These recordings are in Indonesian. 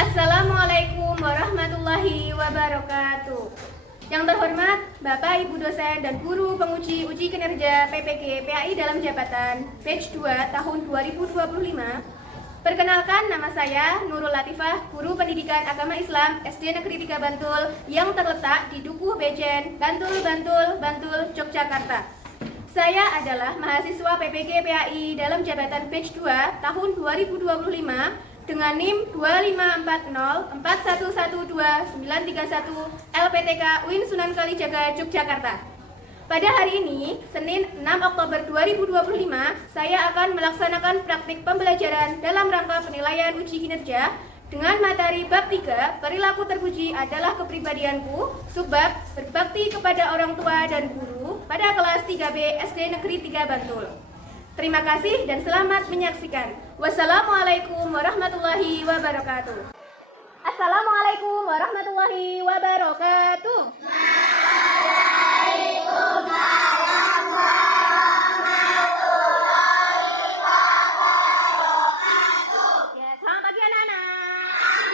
Assalamualaikum warahmatullahi wabarakatuh. Yang terhormat Bapak Ibu dosen dan guru penguji uji kinerja PPG PAI dalam jabatan batch 2 tahun 2025. Perkenalkan, nama saya Nurul Latifah, guru pendidikan agama Islam SD Negeri 3 Bantul yang terletak di Dukuh Bejen, Bantul, Yogyakarta. Saya adalah mahasiswa PPG PAI dalam jabatan batch 2 tahun 2025 dengan NIM 25104112931 LPTK UIN Sunan Kalijaga, Yogyakarta. Pada hari ini, Senin 6 Oktober 2025, saya akan melaksanakan praktik pembelajaran dalam rangka penilaian uji kinerja dengan materi bab 3, perilaku terpuji adalah kepribadianku, subbab berbakti kepada orang tua dan guru pada kelas 3B SD Negeri 3 Bantul. Terima kasih dan selamat menyaksikan. Wassalamualaikum warahmatullahi wabarakatuh. Assalamualaikum warahmatullahi wabarakatuh. Waalaikumsalam warahmatullahi wabarakatuh. Ya, selamat pagi anak-anak.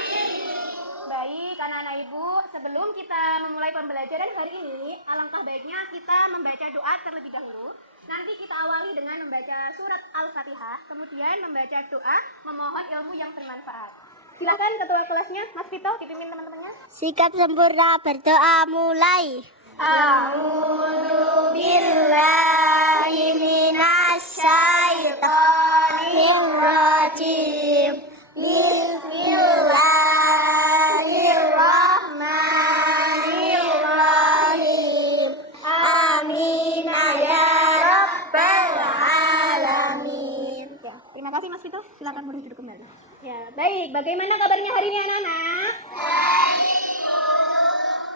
Baik, anak-anak ibu, sebelum kita memulai pembelajaran hari ini, alangkah baiknya kita membaca doa terlebih dahulu. Nanti kita awali dengan membaca surat Al-Fatihah, kemudian membaca doa memohon ilmu yang bermanfaat. Silakan ketua kelasnya, Mas Vito, dipimpin teman-temannya. Sikap sempurna berdoa mulai. A'udzu Billahi minasyaitonir rajim. Bismillahirrahmanirrahim. Amin ya rabbal alamin. Terima kasih Mas Vito, silakan boleh duduk kembali. Ya, baik. Bagaimana kabarnya hari ini anak-anak?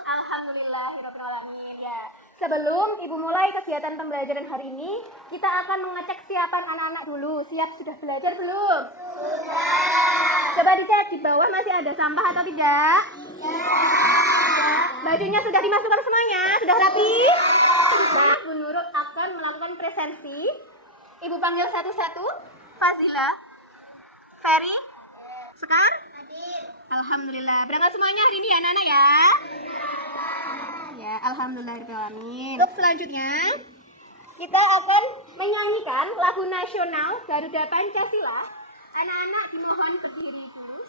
Alhamdulillahirrahmanirrahim. Ya, sebelum Ibu mulai kegiatan pembelajaran hari ini, kita akan mengecek siapan anak-anak dulu. Siap sudah belajar belum? Sudah. Coba dicek di bawah masih ada sampah atau tidak? Tidak. Bajunya sudah dimasukkan semuanya? Sudah rapi? Nah, Bu Nurul akan melakukan presensi. Ibu panggil satu-satu. Fazila, Ferry, Sekar, Alhamdulillah. Berangkat semuanya hari ini ya anak-anak ya? Ya, alhamdulillahirrahmanirrahim. Untuk selanjutnya, kita akan menyanyikan lagu nasional Garuda Pancasila. Anak-anak dimohon berdiri dulu.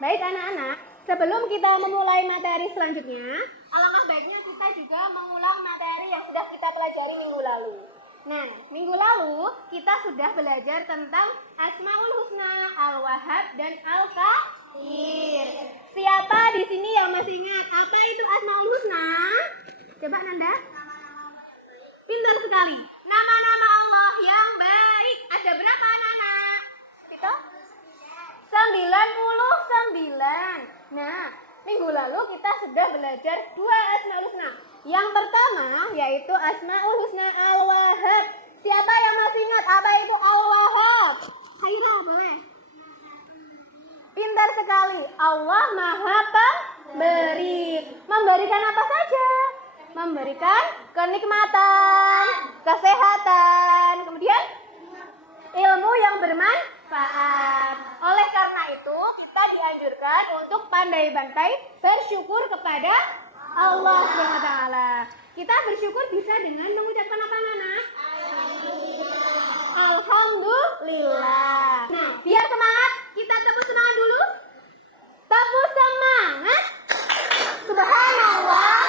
Baik anak-anak, sebelum kita memulai materi selanjutnya, alangkah baiknya kita juga mengulang materi yang sudah kita pelajari minggu lalu. Nah, minggu lalu kita sudah belajar tentang Asmaul Husna, Al-Wahhab, dan Al-Qadir. Siapa di sini yang masih ingat apa itu Asmaul Husna? Coba Nanda. Pintar sekali. Nama-nama Allah yang baik. Ada berapa anak-anak? Itu? 99. Nah, minggu lalu kita sudah belajar 2 Asmaul Husna. Yang pertama yaitu Asmaul Husna Al-Wahhab. Siapa yang masih ingat apa itu Al-Wahhab? Ayo boleh. Pintar sekali. Allah Maha Pemberi. Memberikan apa saja? Memberikan kenikmatan, kesehatan, kemudian ilmu yang bermanfaat. Oleh karena itu, kita dianjurkan untuk pandai-pandai bersyukur kepada Allah SWT. Kita bersyukur bisa dengan mengucapkan apa, Nana? Alhamdulillah. Nah, biar semangat, kita tepuk semangat dulu. Tepuk semangat. Subhanallah.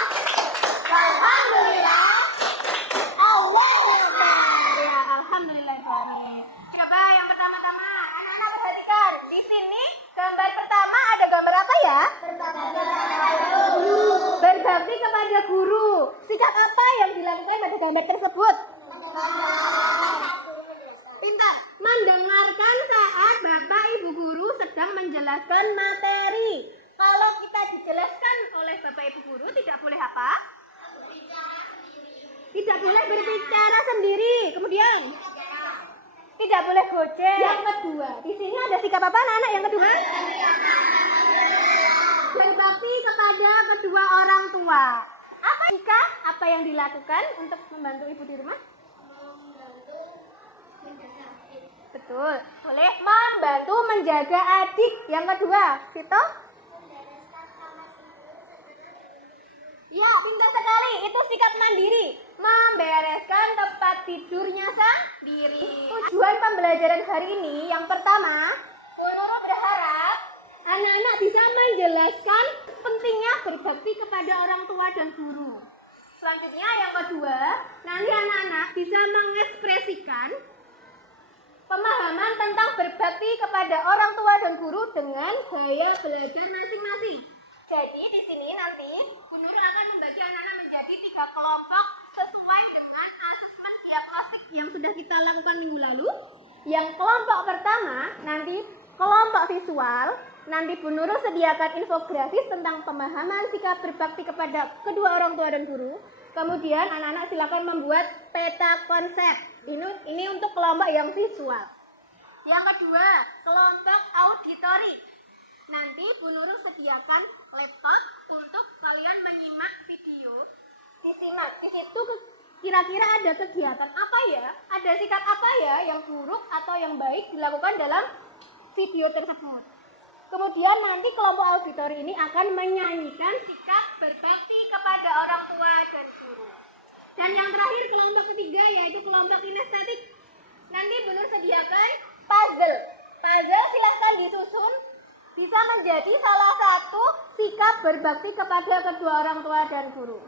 Alhamdulillah. Allahu Akbar. Ya, alhamdulillah. Coba yang pertama-tama, anak-anak perhatikan. Di sini gambar pertama ada gambar apa ya? Berbakti kepada guru. Sikap apa yang dilakukan pada gambar tersebut? Pintar. Mendengarkan saat Bapak Ibu guru sedang menjelaskan materi. Kalau kita dijelaskan oleh Bapak Ibu guru tidak boleh apa? Tidak boleh berbicara sendiri. Kemudian tidak boleh gojek. Yang kedua, di sini ada sikap apa anak-anak yang kedua? Berbakti kepada kedua orang tua. Apa sikap? Apa yang dilakukan untuk membantu ibu di rumah? Betul. Boleh membantu menjaga adik. Yang kedua, Vito? Ya, pintar sekali. Itu sikap mandiri. Membereskan tempat tidurnya sendiri. Tujuan pembelajaran hari ini yang pertama, Bu Nurul berharap anak-anak bisa menjelaskan pentingnya berbakti kepada orang tua dan guru. Selanjutnya yang kedua, nanti anak-anak bisa mengekspresikan pemahaman tentang berbakti kepada orang tua dan guru dengan gaya belajar masing-masing. Jadi di sini nanti Bu Nurul akan membagi anak-anak menjadi 3 kelompok sesuai dengan asesmen diagnostik yang sudah kita lakukan minggu lalu. Yang kelompok pertama nanti kelompok visual. Nanti Bu Nurul sediakan infografis tentang pemahaman sikap berbakti kepada kedua orang tua dan guru. Kemudian anak-anak silakan membuat peta konsep. Ini untuk kelompok yang visual. Yang kedua, kelompok auditori. Nanti Bu Nurul sediakan laptop untuk kalian menyimak video. Disimak. Di situ kira-kira ada kegiatan apa ya? Ada sikap apa ya yang buruk atau yang baik dilakukan dalam video tersebut. Kemudian nanti kelompok auditori ini akan menyanyikan sikap berbakti kepada orang tua dan guru. Dan yang terakhir kelompok ketiga yaitu kelompok kinestetik. Nanti Bu Nurul sediakan puzzle. Puzzle silahkan disusun. Bisa menjadi salah satu sikap berbakti kepada kedua orang tua dan guru.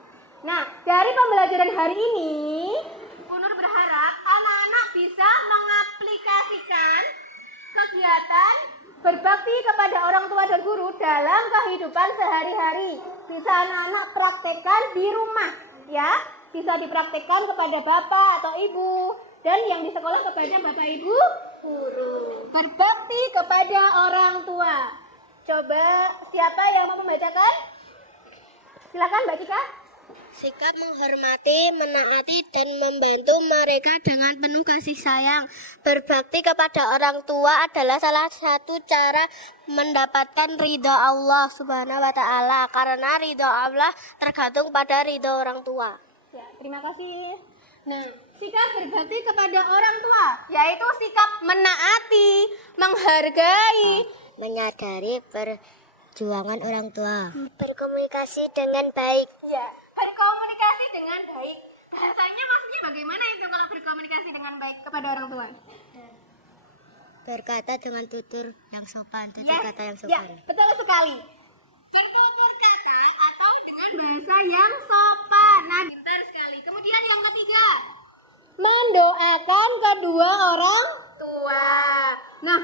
Nah, dari pembelajaran hari ini, Bu Nurul berharap anak-anak bisa mengaplikasikan kegiatan berbakti kepada orang tua dan guru dalam kehidupan sehari-hari. Bisa anak-anak praktekkan di rumah, ya. Bisa dipraktekkan kepada bapak atau ibu. Dan yang di sekolah kepada bapak ibu guru. Berbakti kepada orang tua. Coba siapa yang mau membacakan? Silakan Mbak Cika. Sikap menghormati, menaati, dan membantu mereka dengan penuh kasih sayang. Berbakti kepada orang tua adalah salah satu cara mendapatkan ridho Allah Subhanahu wa Ta'ala. Karena ridho Allah tergantung pada ridho orang tua. Ya, terima kasih. Nah, sikap berbakti kepada orang tua yaitu sikap menaati, menghargai, Menyadari perjuangan orang tua. Berkomunikasi dengan baik. ya, berkomunikasi dengan baik. Bahasanya maksudnya bagaimana itu kalau berkomunikasi dengan baik kepada orang tua? Berkata dengan tutur yang sopan, tutur Yes, kata yang ya, sopan. betul sekali. Bertutur kata atau dengan bahasa yang sopan. Nah, pintar sekali. Kemudian yang ketiga, mendoakan kedua orang tua. Nah,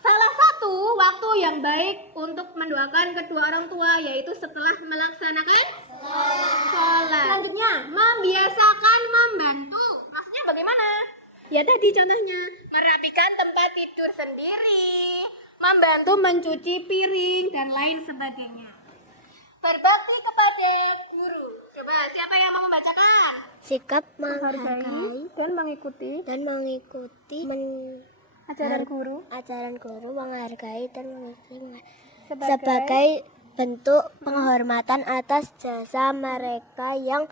salah satu waktu yang baik untuk mendoakan kedua orang tua yaitu setelah melaksanakan sholat. Selanjutnya, membiasakan membantu. Maksudnya bagaimana? Ya tadi contohnya, merapikan tempat tidur sendiri, membantu mencuci piring, dan lain sebagainya. Berbakti kepada guru. Coba, siapa yang mau membacakan? Sikap Menghargai dan mengikuti ajaran guru ajaran guru, menghargai dan mengikuti sebagai sebagai bentuk penghormatan atas jasa mereka yang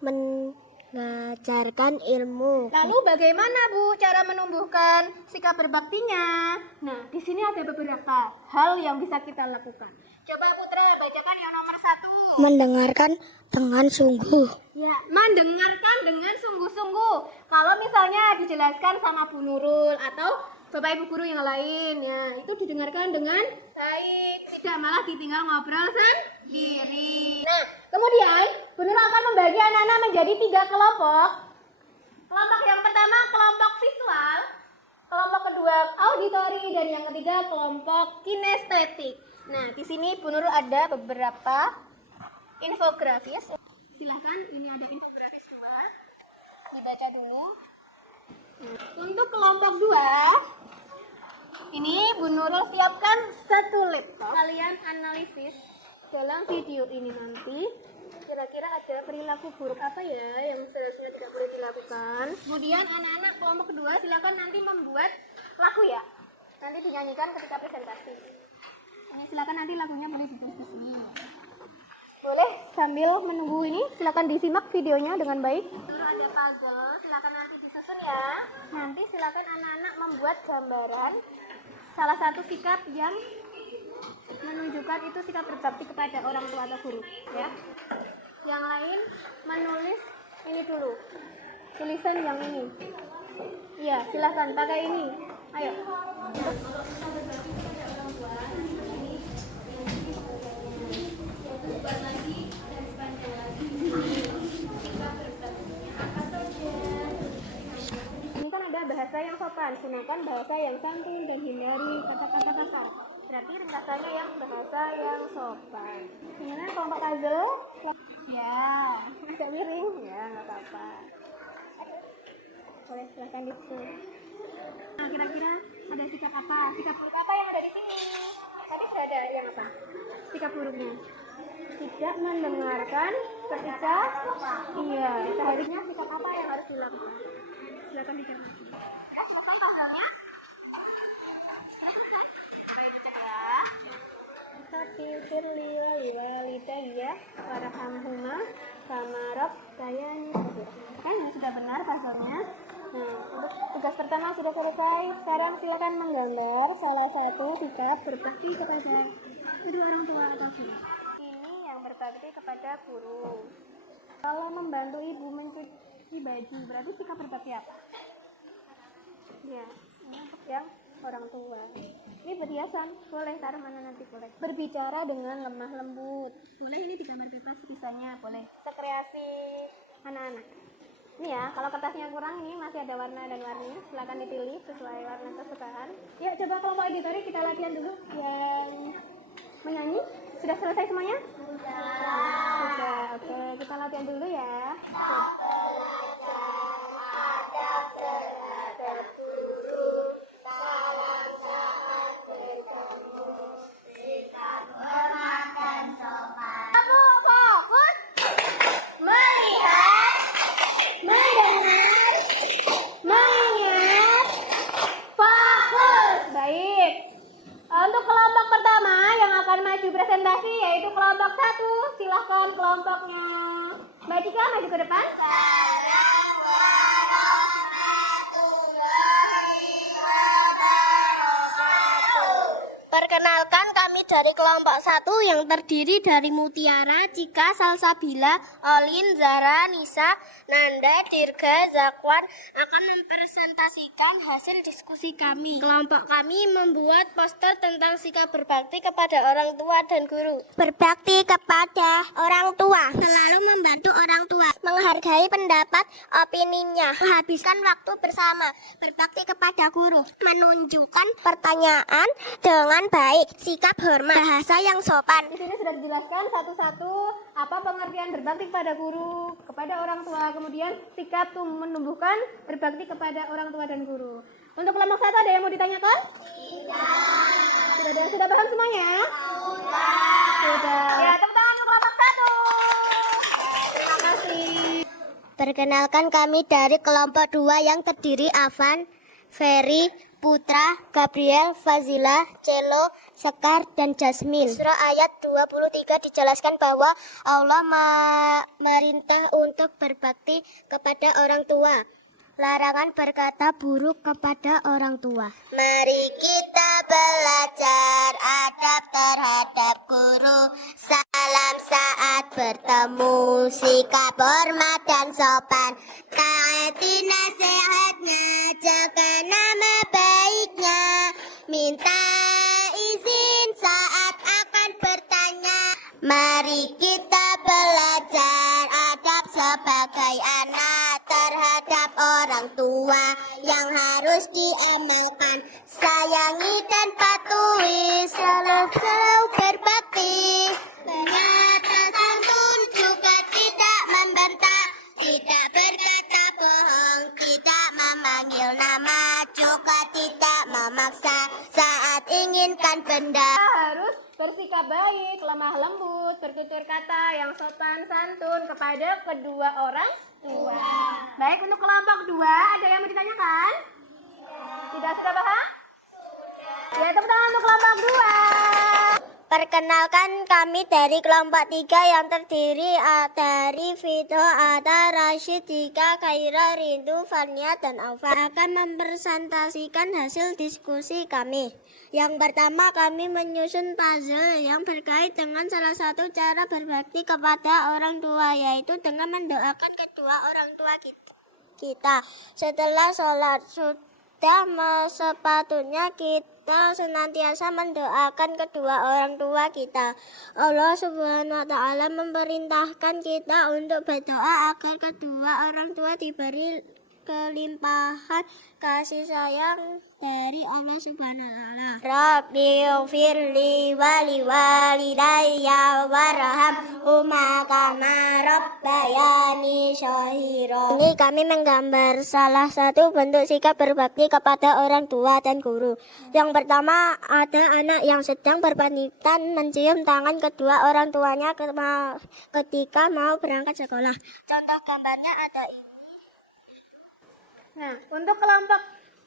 mengajarkan ilmu. Lalu bagaimana Bu cara menumbuhkan sikap berbaktinya? Nah, di sini ada beberapa hal yang bisa kita lakukan. Coba Putra bacakan yang nomor 1. Mendengarkan dengan sungguh. Ya, mendengarkan dengan sungguh-sungguh. Kalau misalnya dijelaskan sama Bu Nurul atau Bapak Ibu guru yang lain, ya itu didengarkan dengan baik, tidak malah ditinggal ngobrol sendiri. Nah, kemudian Bu Nurul akan membagi anak-anak menjadi 3 kelompok. Kelompok yang pertama kelompok visual, kelompok kedua auditori, dan yang ketiga kelompok kinestetik. Nah, di sini Bu Nurul ada beberapa infografis. Silahkan, ini ada infografis 2. Dibaca dulu. Untuk kelompok 2, ini Bu Nurul siapkan 1 laptop. Kalian analisis dalam video ini nanti. kira-kira ada perilaku buruk apa ya yang seharusnya tidak boleh dilakukan. Kemudian anak-anak kelompok kedua silakan nanti membuat lagu ya. Nanti dinyanyikan ketika presentasi. Silakan nanti lagunya boleh ditulis di sini. Boleh sambil menunggu ini silakan disimak videonya dengan baik. Dulu ada puzzle, silakan nanti disusun ya. Nanti silakan anak-anak membuat gambaran salah satu sikap yang menunjukkan itu sikap berbakti kepada orang tua atau guru ya. Yang lain menulis ini dulu, tulisan yang ini. Iya, silahkan pakai ini. Ayo. Ini kan ada bahasa yang sopan, gunakan bahasa yang santun dan hindari kata-kata kasar. Berarti ringkasannya yang bahasa yang sopan. Gimana kelompok puzzle? Ya, agak miring. Ya, nggak apa-apa. Boleh silahkan disusun. Nah, kira-kira ada sikap apa? Sikap buruk apa yang ada di sini? Tadi sudah ada yang apa? Sikap buruknya tidak mendengarkan ketika iya. Seharusnya sikap apa yang harus dilakukan? Silakan dicatat. Ya, silakan puzzle-nya. Firli walidayya warhamhuma kama rabbayani shaghira. Kan sudah benar puzzle-nya. Nah, untuk tugas pertama sudah selesai. Sekarang silakan menggambar salah satu sikap berbakti kepada kedua orang tua atau guru. Ini yang berbakti kepada guru. Kalau membantu ibu mencuci baju, berarti sikap berbakti apa? Ya, ini untuk yang orang tua. Ini perhiasan, boleh taruh mana nanti boleh. Berbicara dengan lemah lembut, boleh ini digambar bebas bisanya, boleh. Sekreasi anak-anak. Ini ya, kalau kertasnya kurang ini masih ada warna dan warni, silakan dipilih sesuai warna kesukaan. Yuk coba kelompok editori kita latihan dulu yang menyanyi. Sudah selesai semuanya? Sudah. Oke, kita latihan dulu ya. Untuk kelompok pertama yang akan maju presentasi yaitu kelompok 1. Silahkan kelompoknya. Mbak Dika maju ke depan. Perkenalkan, kami dari kelompok 1 yang terdiri dari Mutiara, Cika, Salsabila, Olin, Zara, Nisa, Nanda, Dirga, Zakwan akan mempresentasikan hasil diskusi kami. Kelompok kami membuat poster tentang sikap berbakti kepada orang tua dan guru. Berbakti kepada orang tua, selalu membantu orang tua, menghargai pendapat opininya, menghabiskan waktu bersama, berbakti kepada guru, menunjukkan pertanyaan dengan baik, sikap hormat, bahasa yang sopan. Di sini sudah dijelaskan satu-satu apa pengertian berbakti kepada guru, kepada orang tua, kemudian sikap menumbuhkan berbakti kepada orang tua dan guru. Untuk kelompok 1 ada yang mau ditanyakan? Tidak. Sudah paham semuanya? Sudah. Ya, tepuk tangan untuk kelompok 1. Terima kasih. Perkenalkan, kami dari kelompok 2 yang terdiri Avan, Ferry, Putra, Gabriel, Fazila, Celo, Sekar, dan Jasmine. Surah ayat 23 dijelaskan bahwa Allah merintah untuk berbakti kepada orang tua. Larangan berkata buruk kepada orang tua. Mari kita belajar adab terhadap guru. Salam saat bertemu, sikap hormat dan sopan. Taati nasihatnya, jaga nama baiknya. Minta izin saat akan bertanya. Mari kita belajar adab sebagai anak terhadap orang tua yang harus diamalkan. Sayangi dan patuhi, selalu berbakti. Berkata santun, juga tidak membentak, tidak berkata bohong, tidak memanggil nama, juga tidak memaksa saat inginkan benda. Kita harus bersikap baik, lemah lembut, bertutur kata yang sopan santun kepada kedua orang tua. Baik, untuk kelompok 2 ada yang mau ditanyakan? Tidak sudah paham? Ya, tepuk tangan untuk kelompok 2. Perkenalkan, kami dari kelompok 3 yang terdiri dari Vito, Ata, Rashid, Dika, Khaira, Rindu, Fania, dan Alfa akan mempresentasikan hasil diskusi kami. Yang pertama, kami menyusun puzzle yang berkait dengan salah satu cara berbakti kepada orang tua, yaitu dengan mendoakan kedua orang tua kita. Setelah sholat sepatutnya kita senantiasa mendoakan kedua orang tua kita. Allah Subhanahu wa Ta'ala memerintahkan kita untuk berdoa agar kedua orang tua diberi kelimpahan kasih sayang dari Allah Subhanahu wa Ta'ala. Rabbighfirli wa liwalidayya warhamhuma kama rabbayani shaghira. Ini kami menggambar salah satu bentuk sikap berbakti kepada orang tua dan guru. Yang pertama, ada anak yang sedang berpamitan mencium tangan kedua orang tuanya ketika mau berangkat sekolah. Contoh gambarnya ada ini. Nah, untuk kelompok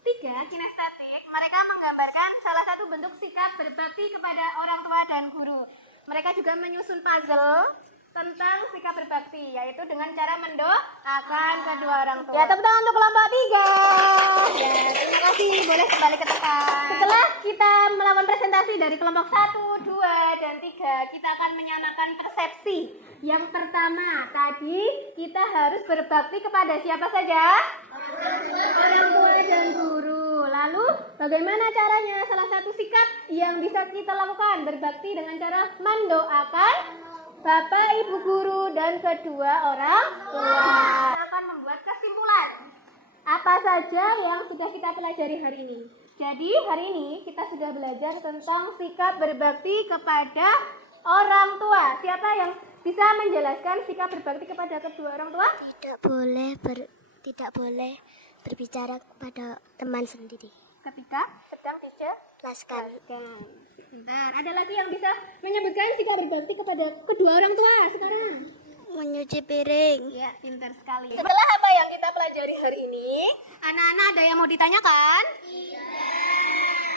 3 kinestetik, mereka menggambarkan salah satu bentuk sikap berbakti kepada orang tua dan guru. Mereka juga menyusun puzzle tentang sikap berbakti, yaitu dengan cara mendoakan kedua orang tua. Ya, tepuk tangan untuk kelompok 3. Ya, terima kasih, boleh kembali ke tempat. Setelah kita melakukan presentasi dari kelompok 1, 2, dan 3, kita akan menyamakan persepsi. Yang pertama, tadi kita harus berbakti kepada siapa saja? Orang tua dan guru. Lalu, bagaimana caranya? Salah satu sikap yang bisa kita lakukan berbakti dengan cara mendoakan Bapak, Ibu guru, dan kedua orang tua. Kita akan membuat kesimpulan apa saja yang sudah kita pelajari hari ini. Jadi, hari ini kita sudah belajar tentang sikap berbakti kepada orang tua. Siapa yang bisa menjelaskan sikap berbakti kepada kedua orang tua? Tidak boleh berbicara kepada teman sendiri Ketika sedang jelaskan. Sebentar, ada lagi yang bisa menyebutkan sikap berbakti kepada kedua orang tua sekarang? Menyuci piring. Ya, pintar sekali. Setelah apa yang kita pelajari hari ini, anak-anak ada yang mau ditanyakan?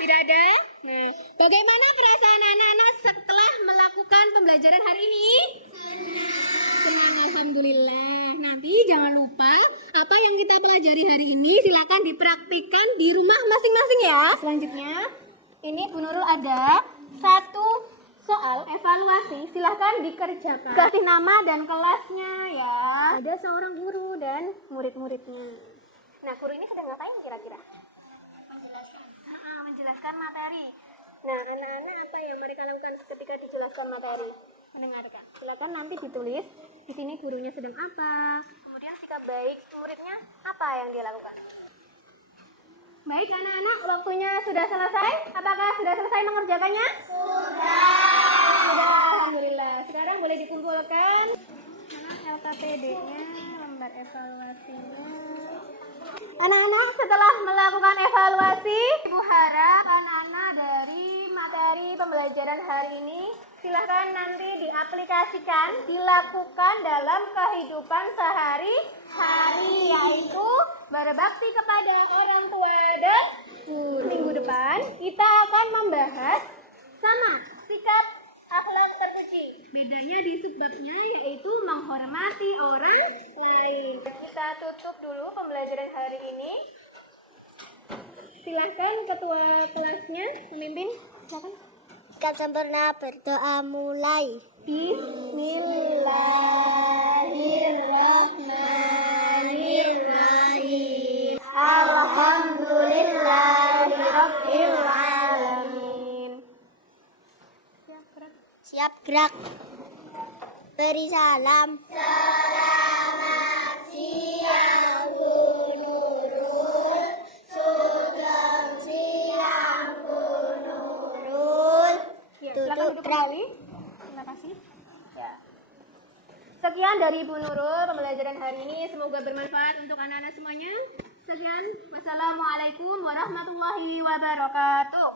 Tidak ada? Nah, bagaimana perasaan anak-anak setelah melakukan pembelajaran hari ini? Senang, alhamdulillah. Nanti jangan lupa apa yang kita pelajari hari ini silakan dipraktikkan di rumah masing-masing ya. Selanjutnya, ini Bu Nurul ada satu soal evaluasi, silahkan dikerjakan. Kasih nama dan kelasnya ya. Ada seorang guru dan murid-muridnya. Nah, guru ini sedang ngapain kira-kira? Menjelaskan materi. Nah, anak-anak apa yang mereka lakukan ketika dijelaskan materi? Mendengarkan. Silakan nanti ditulis. Di sini gurunya sedang apa? Kemudian sikap baik muridnya apa yang dia lakukan? Baik anak-anak, waktunya sudah selesai. Apakah sudah selesai mengerjakannya? Sudah, alhamdulillah. Sekarang boleh dikumpulkan. Mana LKPD-nya, lembar evaluasinya. Anak-anak, setelah melakukan evaluasi, Ibu harap anak-anak dari materi pembelajaran hari ini silahkan nanti diaplikasikan, dilakukan dalam kehidupan sehari-hari, yaitu berbakti kepada orang tua dan guru. Minggu depan kita akan membahas sama sikap akhlak terpuji. Bedanya di subbabnya yaitu menghormati orang lain. Kita tutup dulu pembelajaran hari ini. Silahkan ketua kelasnya memimpin. Silakan. Sikap sempurna berdoa mulai. Bismillahirrahmanirrahim. Alhamdulillahirabbil alamin. Siap gerak. Beri salam. Selamat siang Bu Nurul. Sugeng siang Bu Nurul. Ya, silakan duduk kembali. Terima kasih. Ya. Sekian dari Bu Nurul pembelajaran hari ini, semoga bermanfaat untuk anak-anak semuanya. Sekian, wassalamualaikum warahmatullahi wabarakatuh.